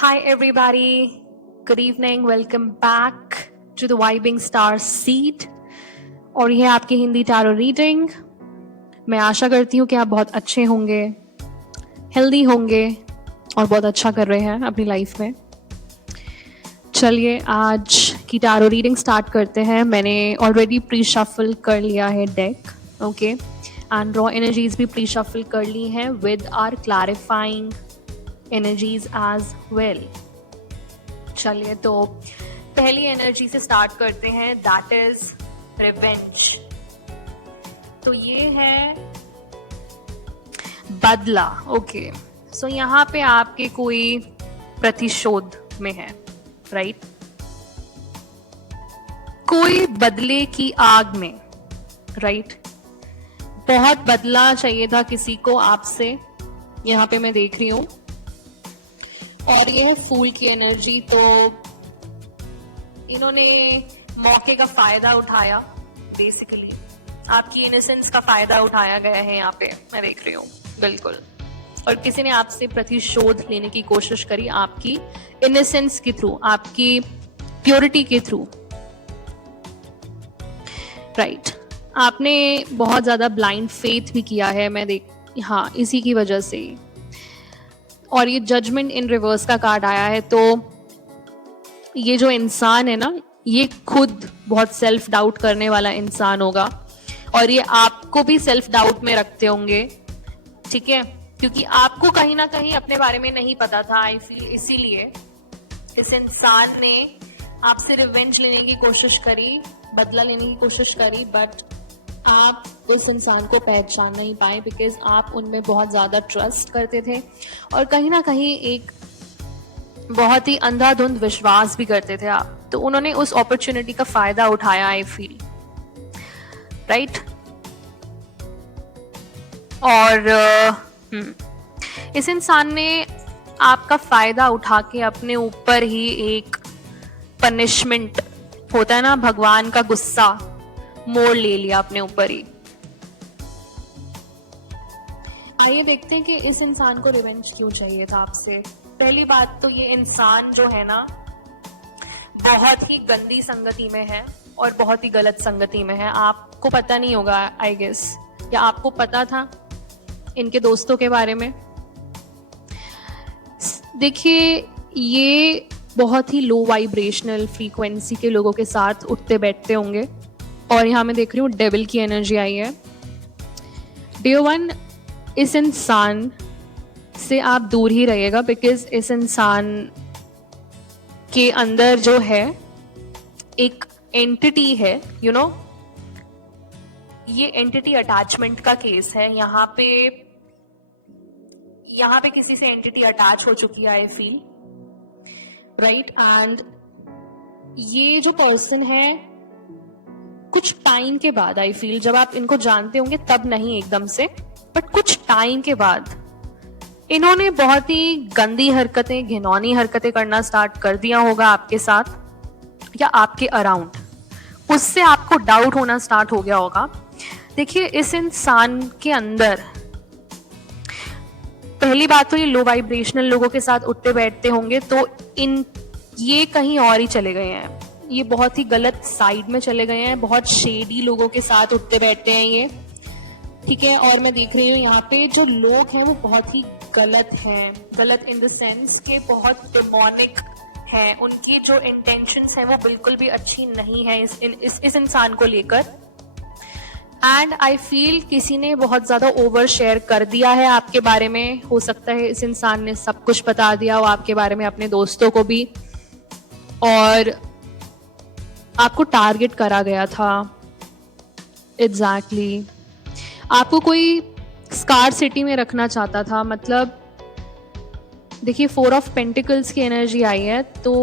Hi, everybody. Good evening. Welcome back to the Vibing Star Seed. और ये आपकी Hindi tarot reading. मैं आशा करती हूँ कि आप बहुत अच्छे होंगे, हेल्दी होंगे और बहुत अच्छा कर रहे हैं अपनी लाइफ में. चलिए आज की टैरो रीडिंग स्टार्ट करते हैं. मैंने ऑलरेडी प्री शफल कर लिया है deck, okay, and raw energies भी प्री शफल कर ली हैं with our clarifying energies as well. चलिए तो पहली एनर्जी से स्टार्ट करते हैं, दैट इज रिवेंज. तो ये है बदला. ओके, सो यहाँ पे आपके कोई प्रतिशोध में है, राइट? कोई बदले की आग में, राइट? बहुत बदला चाहिए था किसी को आपसे, यहाँ पे मैं देख रही हूं. और ये है फूल की एनर्जी. तो इन्होंने मौके का फायदा उठाया, बेसिकली आपकी इनोसेंस का फायदा उठाया गया है यहाँ पे, मैं देख रही हूँ, बिल्कुल. और किसी ने आपसे प्रतिशोध लेने की कोशिश करी आपकी इनोसेंस के थ्रू, आपकी प्योरिटी के थ्रू, राइट? आपने बहुत ज्यादा ब्लाइंड फेथ भी किया है, मैं देख, हाँ, इसी की वजह से. और ये जजमेंट इन रिवर्स का कार्ड आया है. तो ये जो इंसान है ना, ये खुद बहुत सेल्फ डाउट करने वाला इंसान होगा और ये आपको भी सेल्फ डाउट में रखते होंगे, ठीक है? क्योंकि आपको कहीं ना कहीं अपने बारे में नहीं पता था, आई फील, इसीलिए इस इंसान ने आपसे रिवेंज लेने की कोशिश करी, बदला लेने की कोशिश करी, बट आप उस इंसान को पहचान नहीं पाए बिकॉज आप उनमें बहुत ज़्यादा ट्रस्ट करते थे और कहीं ना कहीं एक बहुत ही अंधाधुंध विश्वास भी करते थे आप. तो उन्होंने उस अपॉर्चुनिटी का फायदा उठाया, आई फील, राइट? और इस इंसान ने आपका फायदा उठा के अपने ऊपर ही एक पनिशमेंट, होता है ना, भगवान का गुस्सा, मोड़ ले लिया अपने ऊपर ही. आइए देखते हैं कि इस इंसान को रिवेंज क्यों चाहिए था आपसे. पहली बात तो ये इंसान जो है ना, बहुत ही गंदी संगति में है और बहुत ही गलत संगति में है. आपको पता नहीं होगा, आई गेस, या आपको पता था इनके दोस्तों के बारे में? देखिए, ये बहुत ही लो वाइब्रेशनल फ्रीक्वेंसी के लोगों के साथ उठते बैठते होंगे. और यहाँ मैं देख रही हूँ डेविल की एनर्जी आई है. डियर वन, इस इंसान से आप दूर ही रहिएगा बिकॉज इस इंसान के अंदर जो है एक एंटिटी है, यू नो, ये एंटिटी अटैचमेंट का केस है. यहाँ पे किसी से एंटिटी अटैच हो चुकी है, आई फील, राइट? एंड ये जो पर्सन है, कुछ टाइम के बाद, आई फील, जब आप इनको जानते होंगे तब नहीं एकदम से, बट कुछ टाइम के बाद इन्होंने बहुत ही गंदी हरकतें, घिनौनी हरकतें करना स्टार्ट कर दिया होगा आपके साथ या आपके अराउंड. उससे आपको डाउट होना स्टार्ट हो गया होगा. देखिए, इस इंसान के अंदर पहली बात तो ये लो वाइब्रेशनल लोगों के साथ उठते बैठते होंगे, तो ये कहीं और ही चले गए हैं, ये बहुत ही गलत साइड में चले गए हैं, बहुत शेडी लोगों के साथ उठते बैठते हैं ये, ठीक है? और मैं देख रही हूँ यहाँ पे जो लोग हैं वो बहुत ही गलत हैं, गलत इन द सेंस के बहुत डिमोनिक हैं. उनकी जो इंटेंशंस हैं वो बिल्कुल भी अच्छी नहीं है इस इंसान को लेकर. एंड आई फील किसी ने बहुत ज्यादा ओवर शेयर कर दिया है आपके बारे में. हो सकता है इस इंसान ने सब कुछ बता दिया हो आपके बारे में अपने दोस्तों को भी, और आपको टारगेट करा गया था. एग्जैक्टली आपको कोई स्कार सिटी में रखना चाहता था. मतलब देखिए, 4 ऑफ पेंटिकल्स की एनर्जी आई है. तो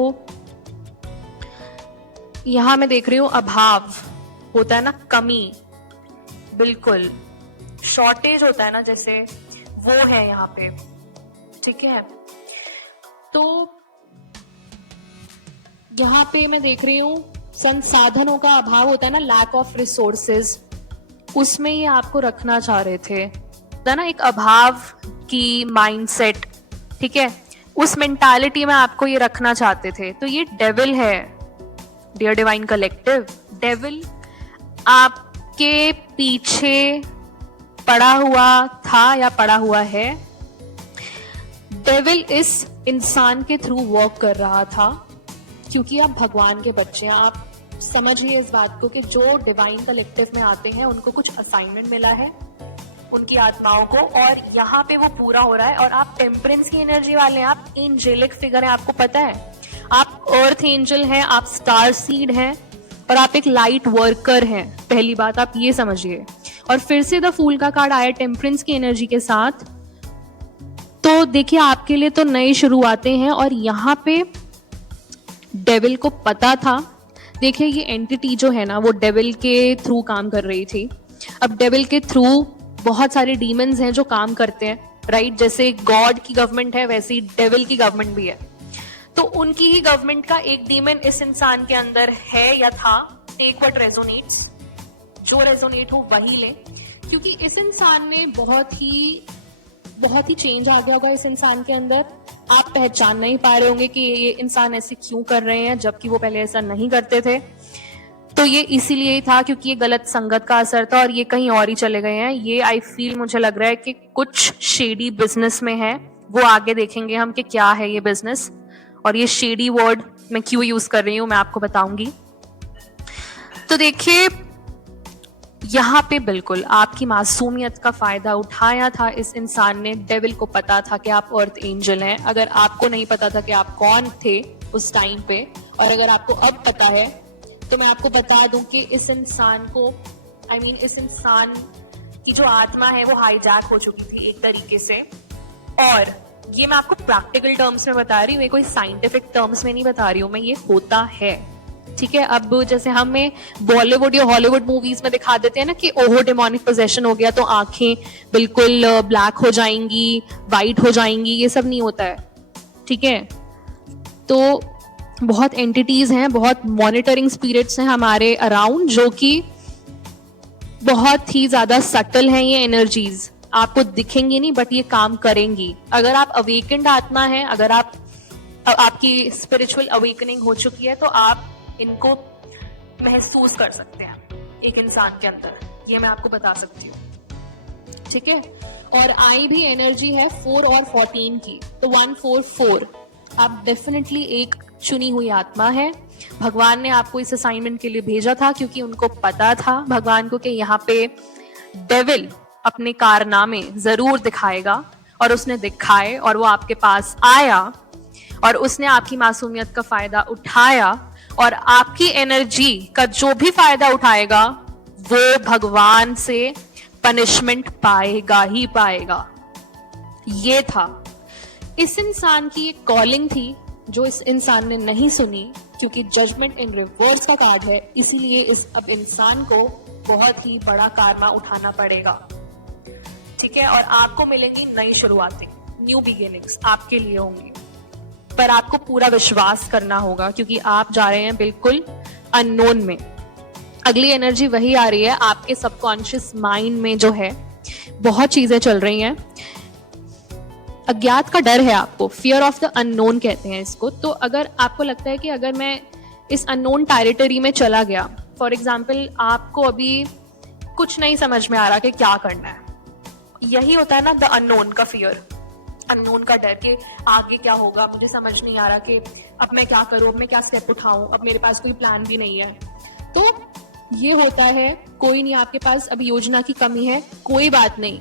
यहां मैं देख रही हूं अभाव, होता है ना, कमी, बिल्कुल शॉर्टेज होता है ना, जैसे वो है यहाँ पे, ठीक है? तो यहाँ पे मैं देख रही हूँ संसाधनों का अभाव, होता है ना, लैक ऑफ रिसोर्सेज, उसमें ये आपको रखना चाह रहे थे, ना, एक अभाव की माइंडसेट, ठीक है? उस मेंटालिटी में आपको ये रखना चाहते थे। तो ये डेविल है डियर डिवाइन कलेक्टिव। डेविल आपके पीछे पड़ा हुआ था या पड़ा हुआ है। डेविल इस इंसान के थ्रू वर्क कर रहा था क्योंकि आप भगवान के बच्चे हैं। आप समझिए इस बात को कि जो डिवाइन कलेक्टिव में आते हैं उनको कुछ असाइनमेंट मिला है उनकी आत्माओं को, और यहाँ पे वो पूरा हो रहा है। और आप टेम्परेंस की एनर्जी वाले हैं, आप एंजेलिक फिगर हैं, आपको पता है। आप अर्थ एंजल हैं, आप स्टार सीड हैं, और आप एक लाइट वर्कर हैं। पहली बात आप ये समझिए। और फिर से द फूल का कार्ड आया टेम्परेंस की एनर्जी के साथ। तो देखिए आपके लिए तो नई शुरुआतें हैं, और यहाँ पे डेविल को पता था। देखिए ये एंटिटी जो है ना वो डेविल के थ्रू काम कर रही थी। अब डेविल के थ्रू बहुत सारे डीमंस हैं जो काम करते हैं, राइट। जैसे गॉड की गवर्नमेंट है वैसे ही डेविल की गवर्नमेंट भी है। तो उनकी ही गवर्नमेंट का एक डीमन इस इंसान के अंदर है या था। टेक व्हाट रेजोनेट्स, जो रेजोनेट हो वही ले, क्योंकि इस इंसान में बहुत ही चेंज आ गया होगा इस इंसान के अंदर। आप पहचान नहीं पा रहे होंगे कि ये इंसान ऐसे क्यों कर रहे हैं जबकि वो पहले ऐसा नहीं करते थे। तो ये इसीलिए ही था क्योंकि ये गलत संगत का असर था और ये कहीं और ही चले गए हैं। ये आई फील, मुझे लग रहा है कि कुछ शेडी बिजनेस में है। वो आगे देखेंगे हम कि क्या है ये बिजनेस, और ये शेडी वर्ड मैं क्यों यूज कर रही हूं मैं आपको बताऊंगी। तो देखिए यहाँ पे बिल्कुल आपकी मासूमियत का फायदा उठाया था इस इंसान ने। डेविल को पता था कि आप अर्थ एंजल हैं। अगर आपको नहीं पता था कि आप कौन थे उस टाइम पे, और अगर आपको अब पता है, तो मैं आपको बता दूं कि इस इंसान को इस इंसान की जो आत्मा है वो हाईजैक हो चुकी थी एक तरीके से। और ये मैं आपको प्रैक्टिकल टर्म्स में बता रही हूँ, कोई साइंटिफिक टर्म्स में नहीं बता रही हूँ मैं। ये होता है, ठीक है। अब जैसे हमें बॉलीवुड या हॉलीवुड मूवीज में दिखा देते हैं ना कि ओहो डिमोनिक पोजेशन हो गया तो आंखें बिल्कुल ब्लैक हो जाएंगी, वाइट हो जाएंगी, ये सब नहीं होता है, ठीक है। तो बहुत एंटिटीज हैं, बहुत मॉनिटरिंग स्पिरिट्स हैं हमारे अराउंड, जो कि बहुत ही ज्यादा सटल हैं। ये एनर्जीज आपको दिखेंगी नहीं बट ये काम करेंगी। अगर आप अवेकेंड आत्मा हैं, अगर आपकी स्पिरिचुअल अवेकनिंग हो चुकी है, तो आप इनको महसूस कर सकते हैं एक इंसान के अंदर। ये मैं आपको बता सकती हूँ, ठीक है। और आई भी एनर्जी है 4 और 14 की, तो 144 आप डेफिनेटली एक चुनी हुई आत्मा है। भगवान ने आपको इस असाइनमेंट के लिए भेजा था क्योंकि उनको पता था भगवान को कि यहाँ पे डेविल अपने कारनामे जरूर दिखाएगा, और उसने दिखाए और वो आपके पास आया और उसने आपकी मासूमियत का फायदा उठाया, और आपकी एनर्जी का जो भी फायदा उठाएगा वो भगवान से पनिशमेंट पाएगा ही पाएगा। ये था इस इंसान की एक कॉलिंग थी जो इस इंसान ने नहीं सुनी, क्योंकि जजमेंट इन रिवर्स का कार्ड है। इसीलिए इस अब इंसान को बहुत ही बड़ा कार्मा उठाना पड़ेगा, ठीक है। और आपको मिलेंगी नई शुरुआतें, न्यू बिगिनिंग्स आपके लिए होंगी, पर आपको पूरा विश्वास करना होगा क्योंकि आप जा रहे हैं बिल्कुल अननोन में। अगली एनर्जी वही आ रही है, आपके सबकॉन्शियस माइंड में जो है बहुत चीजें चल रही हैं। अज्ञात का डर है आपको, फियर ऑफ द अननोन कहते हैं इसको। तो अगर आपको लगता है कि अगर मैं इस अननोन टेरिटरी में चला गया, फॉर एग्जाम्पल आपको अभी कुछ नहीं समझ में आ रहा कि क्या करना है, यही होता है ना द अननोन का फियर, अननोन का डर कि आगे क्या होगा, मुझे समझ नहीं आ रहा कि अब मैं क्या करूं, अब मैं क्या स्टेप उठाऊं, अब मेरे पास कोई प्लान भी नहीं है। तो ये होता है, कोई नहीं, आपके पास अभी योजना की कमी है, कोई बात नहीं,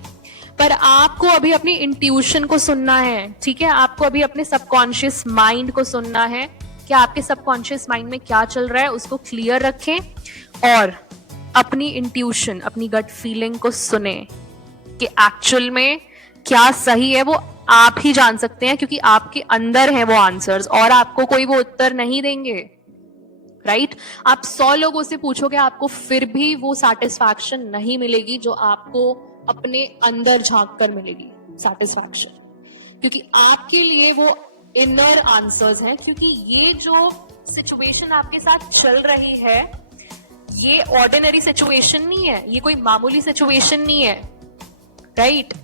पर आपको अभी अपनी इंट्यूशन को सुनना है, ठीक है। आपको अभी अपने सबकॉन्शियस माइंड को सुनना है कि आपके सबकॉन्शियस माइंड में क्या चल रहा है, उसको क्लियर रखें और अपनी इंट्यूशन, अपनी गट फीलिंग को सुने कि एक्चुअल में क्या सही है। वो आप ही जान सकते हैं क्योंकि आपके अंदर है वो आंसर्स, और आपको कोई वो उत्तर नहीं देंगे, राइट। आप 100 लोगों से पूछोगे, आपको फिर भी वो सेटिस्फैक्शन नहीं मिलेगी जो आपको अपने अंदर झांक कर मिलेगी सेटिस्फैक्शन, क्योंकि आपके लिए वो इनर आंसर्स हैं। क्योंकि ये जो सिचुएशन आपके साथ चल रही है ये ऑर्डिनरी सिचुएशन नहीं है, ये कोई मामूली सिचुएशन नहीं है, राइट।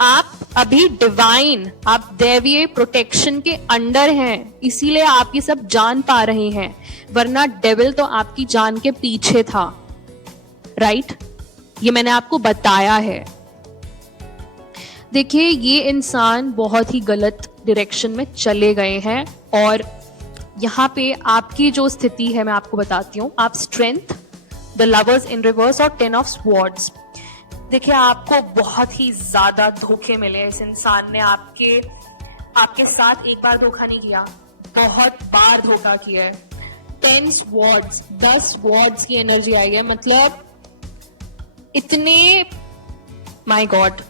आप अभी डिवाइन, आप दैवीय प्रोटेक्शन के अंडर हैं, इसीलिए आप ये सब जान पा रहे हैं, वरना डेविल तो आपकी जान के पीछे था, राइट? ये मैंने आपको बताया है। देखिए, ये इंसान बहुत ही गलत डायरेक्शन में चले गए हैं और यहाँ पे आपकी जो स्थिति है मैं आपको बताती हूँ। आप strength, the lovers in reverse और 10 ऑफ स्वॉर्ड्स। देखिए, आपको बहुत ही ज्यादा धोखे मिले। इस इंसान ने आपके साथ एक बार धोखा नहीं किया, बहुत बार धोखा किया है। 10 स्वॉर्ड्स, 10 स्वॉर्ड्स की एनर्जी आई है, मतलब इतने, माय गॉड,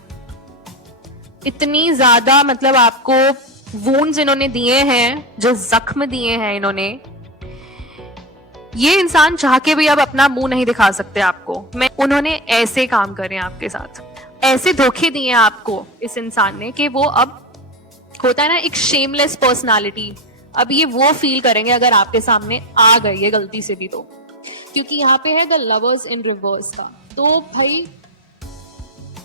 इतनी ज्यादा, मतलब आपको वूंड्स इन्होंने दिए हैं, जो जख्म दिए हैं इन्होंने। ये इंसान चाह के भी अब अपना मुंह नहीं दिखा सकते आपको। उन्होंने ऐसे काम करे आपके साथ, ऐसे धोखे दिए आपको इस इंसान ने कि वो अब, होता है ना एक शेमलेस पर्सनालिटी, अब ये वो फील करेंगे अगर आपके सामने आ गई है गलती से भी तो। क्योंकि यहाँ पे है द लवर्स इन रिवर्स का, तो भाई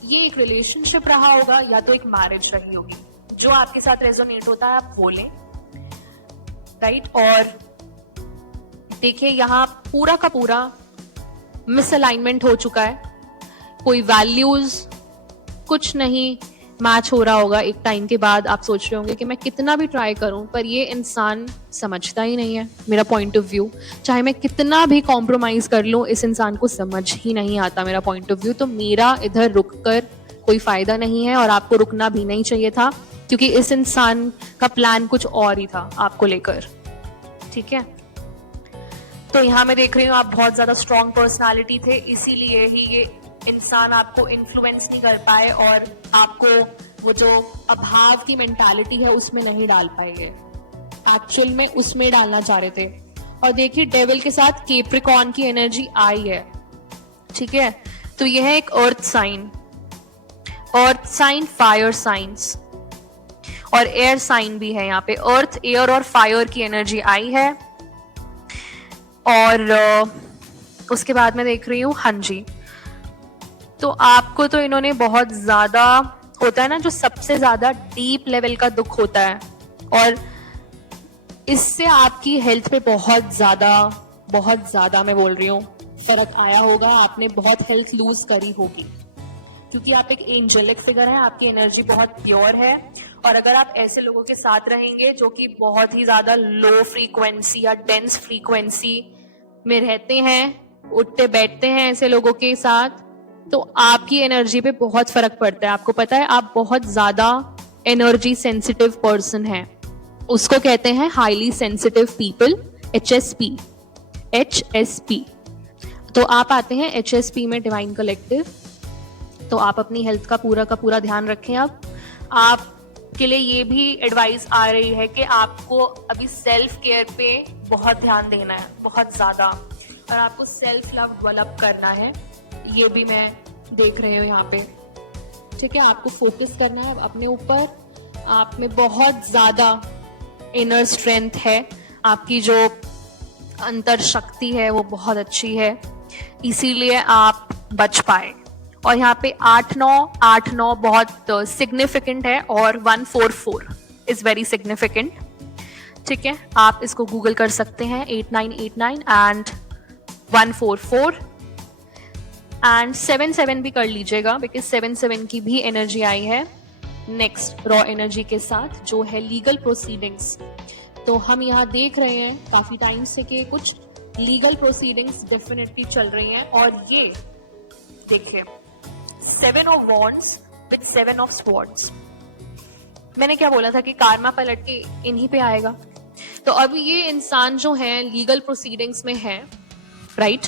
ये एक रिलेशनशिप रहा होगा या तो एक मैरिज रही होगी। जो आपके साथ रेजोनेट होता है आप वो लें, राइट? और देखिए, यहाँ पूरा का पूरा मिसअलाइनमेंट हो चुका है, कोई वैल्यूज कुछ नहीं मैच हो रहा होगा। एक टाइम के बाद आप सोच रहे होंगे कि मैं कितना भी ट्राई करूं पर ये इंसान समझता ही नहीं है मेरा पॉइंट ऑफ व्यू। चाहे मैं कितना भी कॉम्प्रोमाइज कर लूं, इस इंसान को समझ ही नहीं आता मेरा पॉइंट ऑफ व्यू। तो मेरा इधर रुककर कोई फायदा नहीं है और आपको रुकना भी नहीं चाहिए था, क्योंकि इस इंसान का प्लान कुछ और ही था आपको लेकर, ठीक है? तो यहाँ मैं देख रही हूँ आप बहुत ज्यादा स्ट्रॉन्ग पर्सनालिटी थे, इसीलिए ही ये इंसान आपको इन्फ्लुएंस नहीं कर पाए और आपको वो जो अभाव की मेंटालिटी है उसमें नहीं डाल पाएंगे। एक्चुअल में उसमें डालना चाह रहे थे। और देखिए, डेविल के साथ कैप्रिकॉर्न की एनर्जी आई है, ठीक है? तो यह है एक अर्थ साइन, फायर साइंस और एयर साइन भी है। यहाँ पे अर्थ, एयर और फायर की एनर्जी आई है। और उसके बाद मैं देख रही हूँ, हाँ जी, तो आपको तो इन्होंने बहुत ज्यादा, होता है ना जो सबसे ज्यादा डीप लेवल का दुख होता है, और इससे आपकी हेल्थ पे बहुत ज्यादा मैं बोल रही हूँ फर्क आया होगा। आपने बहुत हेल्थ लूज करी होगी, क्योंकि आप एक एंजेलिक फिगर है, आपकी एनर्जी बहुत प्योर है। और अगर आप ऐसे लोगों के साथ रहेंगे जो कि बहुत ही ज्यादा लो फ्रीक्वेंसी या डेंस फ्रीक्वेंसी में रहते हैं, उठते बैठते हैं ऐसे लोगों के साथ, तो आपकी एनर्जी पे बहुत फर्क पड़ता है। आपको पता है, आप बहुत ज्यादा एनर्जी सेंसिटिव पर्सन हैं, उसको कहते हैं हाईली सेंसिटिव पीपल, HSP। तो आप आते हैं HSP में, डिवाइन कलेक्टिव। तो आप अपनी हेल्थ का पूरा ध्यान रखें। अब आपके लिए ये भी एडवाइस आ रही है कि आपको अभी सेल्फ केयर पे बहुत ध्यान देना है, बहुत ज्यादा, और आपको सेल्फ लव डेवलप करना है। ये भी मैं देख रही हूँ यहाँ पे, ठीक है? आपको फोकस करना है अपने ऊपर। आप में बहुत ज्यादा इनर स्ट्रेंथ है, आपकी जो अंतर शक्ति है वो बहुत अच्छी है, इसीलिए आप बच पाए। और यहाँ पे 8-9 बहुत सिग्निफिकेंट है, और 144 इज वेरी सिग्निफिकेंट, ठीक है? आप इसको गूगल कर सकते हैं, 8989 एंड 144 एंड 77 भी कर लीजिएगा, बिकॉज 77 की भी एनर्जी आई है नेक्स्ट रॉ एनर्जी के साथ, जो है लीगल प्रोसीडिंग्स। तो हम यहाँ देख रहे हैं काफी टाइम से कि कुछ लीगल प्रोसीडिंग्स डेफिनेटली चल रही हैं। और ये देखिए, 7 of wands with 7 of swords, मैंने क्या बोला था कि कार्मा पलट के इन्हीं पे आएगा। तो अभी ये इंसान जो है लीगल प्रोसीडिंग्स में है, राइट?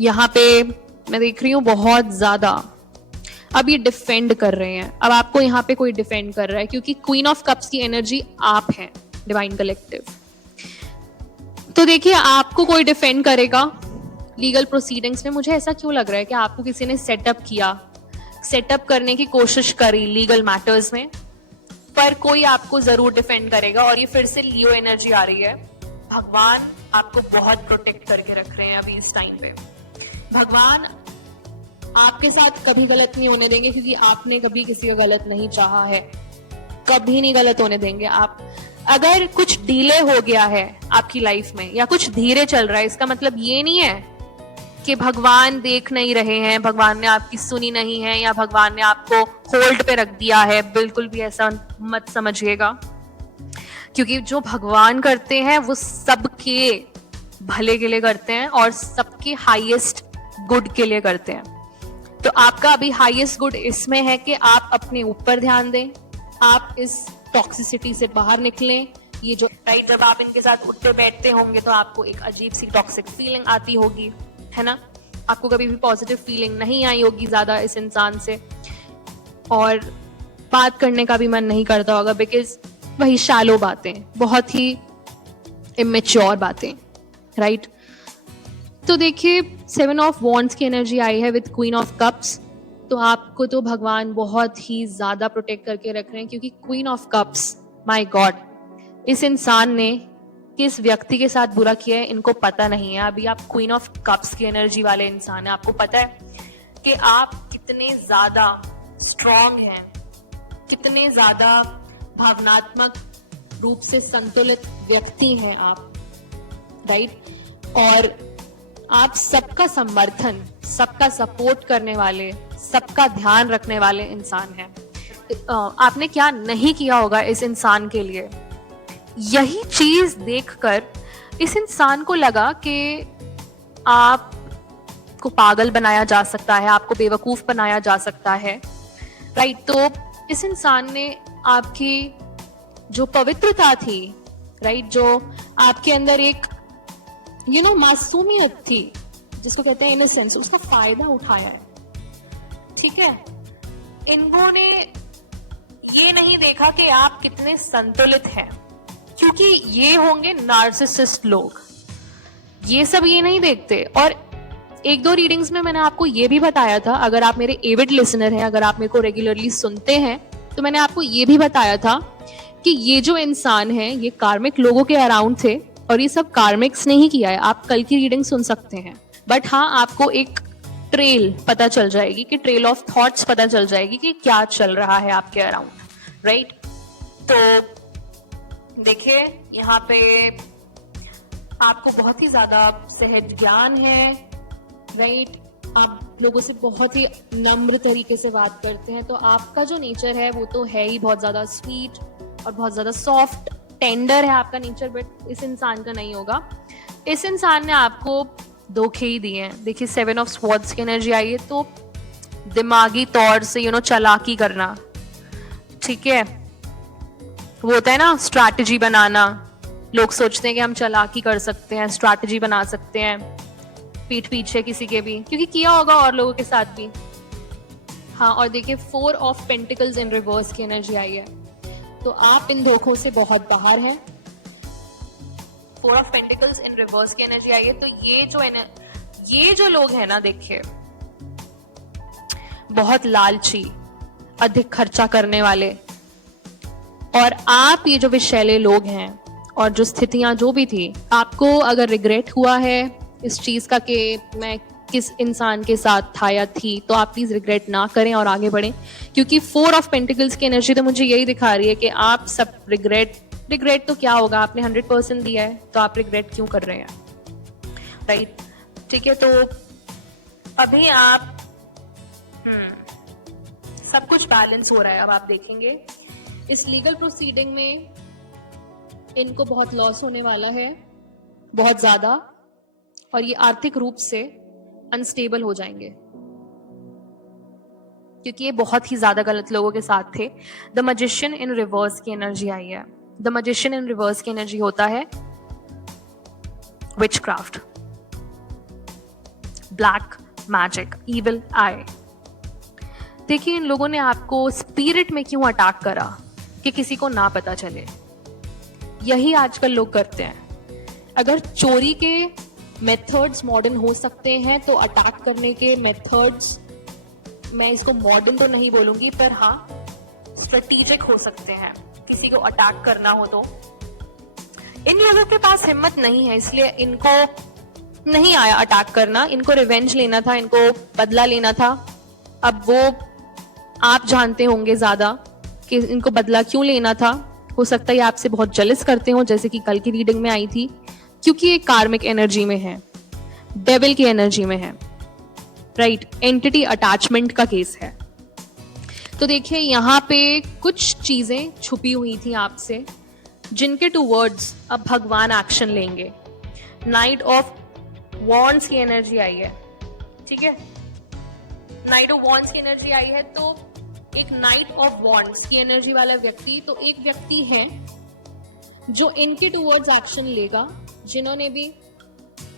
यहाँ पे मैं देख रही हूँ बहुत ज्यादा अब ये डिफेंड कर रहे हैं। अब आपको यहाँ पे कोई डिफेंड कर रहा है, क्योंकि क्वीन ऑफ कप्स की एनर्जी आप हैं, डिवाइन कलेक्टिव। तो देखिए, आपको कोई डिफेंड करेगा लीगल प्रोसीडिंग्स में। मुझे ऐसा क्यों लग रहा है कि आपको किसी ने सेटअप करने की कोशिश करी लीगल मैटर्स में, पर कोई आपको जरूर डिफेंड करेगा। और ये फिर से लियो एनर्जी आ रही है। भगवान आपको बहुत प्रोटेक्ट करके रख रहे हैं अभी इस टाइम पे। भगवान आपके साथ कभी गलत नहीं होने देंगे, क्योंकि आपने कभी किसी का गलत नहीं चाहा है, कभी नहीं गलत होने देंगे आप। अगर कुछ डिले हो गया है आपकी लाइफ में या कुछ धीरे चल रहा है, इसका मतलब ये नहीं है कि भगवान देख नहीं रहे हैं, भगवान ने आपकी सुनी नहीं है, या भगवान ने आपको होल्ड पे रख दिया है। बिल्कुल भी ऐसा मत समझिएगा, क्योंकि जो भगवान करते हैं वो सबके भले के लिए करते हैं और सबके हाईएस्ट गुड के लिए करते हैं। तो आपका अभी हाईएस्ट गुड इसमें है कि आप अपने ऊपर ध्यान दें, आप इस टॉक्सिसिटी से बाहर निकलें। ये जो राइट, जब आप इनके साथ उठते बैठते होंगे तो आपको एक अजीब सी टॉक्सिक फीलिंग आती होगी, है ना। आपको कभी भी पॉजिटिव फीलिंग नहीं आई होगी ज्यादा इस इंसान से, और बात करने का भी मन नहीं करता होगा, बिकॉज वही शैलो बातें, बहुत ही इमेच्योर बातें, राइट। तो देखिए 7 ऑफ वॉन्ड्स की एनर्जी आई है विद क्वीन ऑफ कप्स। तो आपको तो भगवान बहुत ही ज्यादा प्रोटेक्ट करके रख रहे हैं, क्योंकि queen of cups, my God, इस इंसान ने किस व्यक्ति के साथ बुरा किया है इनको पता नहीं है। अभी आप क्वीन ऑफ कप्स की एनर्जी वाले इंसान है, आपको पता है कि आप कितने ज्यादा स्ट्रॉन्ग हैं, कितने ज्यादा भावनात्मक रूप से संतुलित व्यक्ति हैं आप, राइट। और आप सबका समर्थन, सबका सपोर्ट करने वाले, सबका ध्यान रखने वाले इंसान हैं। आपने क्या नहीं किया होगा इस इंसान के लिए। यही चीज देखकर इस इंसान को लगा कि आपको पागल बनाया जा सकता है, आपको बेवकूफ बनाया जा सकता है, राइट। तो इस इंसान ने आपकी जो पवित्रता थी, राइट, जो आपके अंदर एक मासूमियत थी, जिसको कहते हैं इनोसेंस, उसका फायदा उठाया है, ठीक है। इन्होंने ये नहीं देखा कि आप कितने संतुलित हैं, क्योंकि ये होंगे नार्सिसिस्ट लोग, ये सब ये नहीं देखते। और 1-2 रीडिंग्स में मैंने आपको ये भी बताया था, अगर आप मेरे एविड लिसनर हैं, अगर आप मेरे को रेगुलरली सुनते हैं, तो मैंने आपको ये भी बताया था कि ये जो इंसान है ये कार्मिक लोगों के अराउंड थे, और ये सब कार्मिक्स ने ही किया है। आप कल की रीडिंग सुन सकते हैं, बट हाँ, आपको एक ट्रेल पता चल जाएगी, कि ट्रेल ऑफ थॉट्स पता चल जाएगी कि क्या चल रहा है आपके अराउंड, राइट। तो देखिए यहाँ पे आपको बहुत ही ज्यादा सहज ज्ञान है, राइट। आप लोगों से बहुत ही नम्र तरीके से बात करते हैं, तो आपका जो नेचर है वो तो है ही बहुत ज्यादा स्वीट और बहुत ज्यादा सॉफ्ट, टेंडर है आपका नेचर, बट इस इंसान का नहीं होगा। इस इंसान ने आपको धोखे ही दिए हैं। देखिए 7 ऑफ स्वॉर्ड्स की एनर्जी आई है, तो दिमागी तौर से चालाकी करना, ठीक है, वो होता है ना स्ट्रैटेजी बनाना। लोग सोचते हैं कि हम चालाकी कर सकते हैं, स्ट्रैटेजी बना सकते हैं पीठ पीछे किसी के भी, क्योंकि किया होगा और लोगों के साथ भी। हाँ, और देखिए 4 ऑफ पेंटिकल्स इन रिवर्स की एनर्जी आई है, तो आप इन धोखों से बहुत बाहर हैं। 4 ऑफ पेंटिकल्स इन रिवर्स की एनर्जी आई है, तो ये जो लोग हैं ना, देखिए बहुत लालची, अधिक खर्चा करने वाले, और आप ये जो विषैले लोग हैं, और जो स्थितियां जो भी थी, आपको अगर रिग्रेट हुआ है इस चीज का कि मैं किस इंसान के साथ था या थी, तो आप प्लीज रिग्रेट ना करें और आगे बढ़ें, क्योंकि 4 ऑफ पेंटिकल्स की एनर्जी तो मुझे यही दिखा रही है कि आप सब रिग्रेट तो क्या होगा, आपने 100% दिया है, तो आप रिग्रेट क्यों कर रहे हैं, राइट। ठीक है, तो अभी आप सब कुछ बैलेंस हो रहा है। अब आप देखेंगे इस लीगल प्रोसीडिंग में इनको बहुत लॉस होने वाला है, बहुत ज्यादा, और ये आर्थिक रूप से अनस्टेबल हो जाएंगे, क्योंकि ये बहुत ही ज्यादा गलत लोगों के साथ थे। द मैजिशियन इन रिवर्स की एनर्जी आई है। द मैजिशियन इन रिवर्स की एनर्जी होता है विचक्राफ्ट, ब्लैक मैजिक, इविल आई। देखिए इन लोगों ने आपको स्पिरिट में क्यों अटैक करा कि किसी को ना पता चले। यही आजकल लोग करते हैं। अगर चोरी के मेथड्स मॉडर्न हो सकते हैं, तो अटैक करने के मेथड्स, मैं इसको मॉडर्न तो नहीं बोलूंगी, पर हाँ स्ट्रेटेजिक हो सकते हैं। किसी को अटैक करना हो तो इन लोगों के पास हिम्मत नहीं है, इसलिए इनको नहीं आया अटैक करना, इनको रिवेंज लेना था, इनको बदला लेना था। अब वो आप जानते होंगे ज्यादा कि इनको बदला क्यों लेना था। हो सकता है ये आपसे बहुत जेलस करते हो, जैसे कि कल की रीडिंग में आई थी, क्योंकि ये कार्मिक एनर्जी में है, डेविल की एनर्जी में है, राइट, एंटिटी अटैचमेंट का केस है। तो देखिए यहाँ पे कुछ चीजें छुपी हुई थी आपसे, जिनके टूवर्ड्स अब भगवान एक्शन लेंगे। नाइट ऑफ वॉन्ड्स की एनर्जी आई है, ठीक है, नाइट ऑफ वॉन्ड्स की एनर्जी आई है। तो एक नाइट ऑफ वॉन्ड्स की एनर्जी वाला व्यक्ति तो एक व्यक्ति है जो इनके टूवर्ड्स एक्शन लेगा, जिन्होंने भी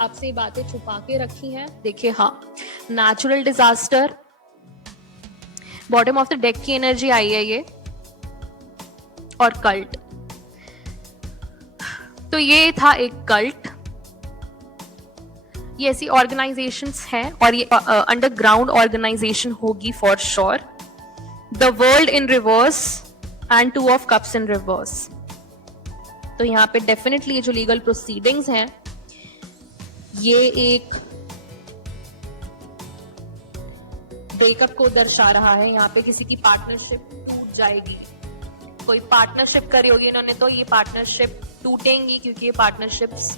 आपसे बातें छुपा के रखी हैं। देखिए हाँ, natural disaster, bottom of the deck की एनर्जी आई है ये, और कल्ट। तो ये था एक कल्ट, ये ऐसी ऑर्गेनाइजेशंस हैं और ये अंडरग्राउंड ऑर्गेनाइजेशन होगी for sure. The world in reverse and two of cups in reverse. तो यहाँ पे डेफिनेटली ये जो लीगल प्रोसीडिंग्स हैं, ये एक ब्रेकअप को दर्शा रहा है। यहाँ पे किसी की पार्टनरशिप टूट जाएगी, कोई पार्टनरशिप करी होगी इन्होंने, तो ये पार्टनरशिप टूटेंगी, क्योंकि ये पार्टनरशिप्स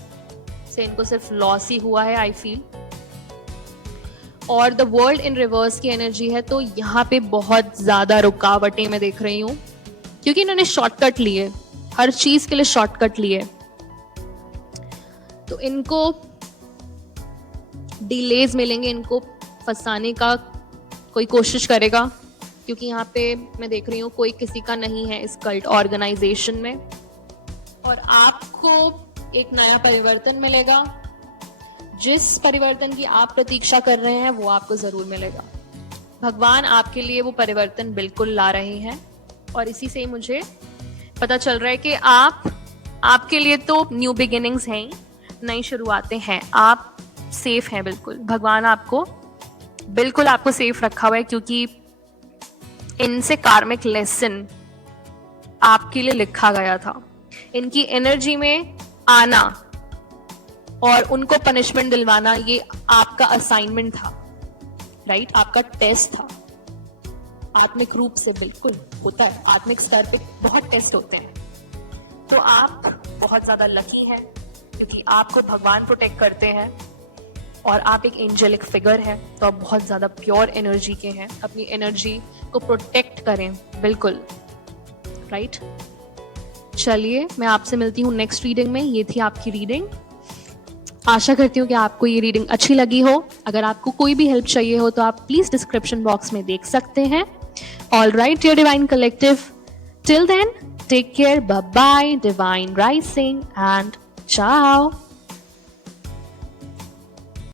से इनको सिर्फ लॉस ही हुआ है, आई फील। और द वर्ल्ड इन रिवर्स की एनर्जी है, तो यहाँ पे बहुत ज्यादा रुकावटें मैं देख रही हूँ, क्योंकि इन्होंने शॉर्टकट लिए, हर चीज के लिए शॉर्टकट लिए। तो इनको डिलेज मिलेंगे, इनको फंसाने का कोई कोशिश करेगा, क्योंकि यहाँ पे मैं देख रही हूँ कोई किसी का नहीं है इस कल्ट ऑर्गेनाइजेशन में। और आपको एक नया परिवर्तन मिलेगा, जिस परिवर्तन की आप प्रतीक्षा कर रहे हैं वो आपको जरूर मिलेगा। भगवान आपके लिए वो परिवर्तन बिल्कुल ला रहे हैं, और इसी से ही मुझे पता चल रहा है कि आपके लिए तो न्यू बिगिनिंग्स हैं, नई शुरुआतें हैं, आप सेफ हैं बिल्कुल। भगवान आपको बिल्कुल आपको सेफ रखा हुआ है, क्योंकि इनसे कार्मिक लेसन आपके लिए लिखा गया था। इनकी एनर्जी में आना और उनको पनिशमेंट दिलवाना, ये आपका असाइनमेंट था, राइट, आपका टेस्ट था। आत्मिक रूप से बिल्कुल होता है, आत्मिक स्तर पे बहुत टेस्ट होते हैं। तो आप बहुत ज्यादा लकी हैं, क्योंकि आपको भगवान प्रोटेक्ट करते हैं, और आप एक एंजेलिक फिगर हैं, तो आप बहुत ज्यादा प्योर एनर्जी के हैं। अपनी एनर्जी को प्रोटेक्ट करें बिल्कुल, राइट। चलिए, मैं आपसे मिलती हूँ नेक्स्ट रीडिंग में। ये थी आपकी रीडिंग। आशा करती हूँ कि आपको ये रीडिंग अच्छी लगी हो। अगर आपको कोई भी हेल्प चाहिए हो तो आप प्लीज डिस्क्रिप्शन बॉक्स में देख सकते हैं। All right dear divine collective, till then take care, bye bye, divine rising and ciao.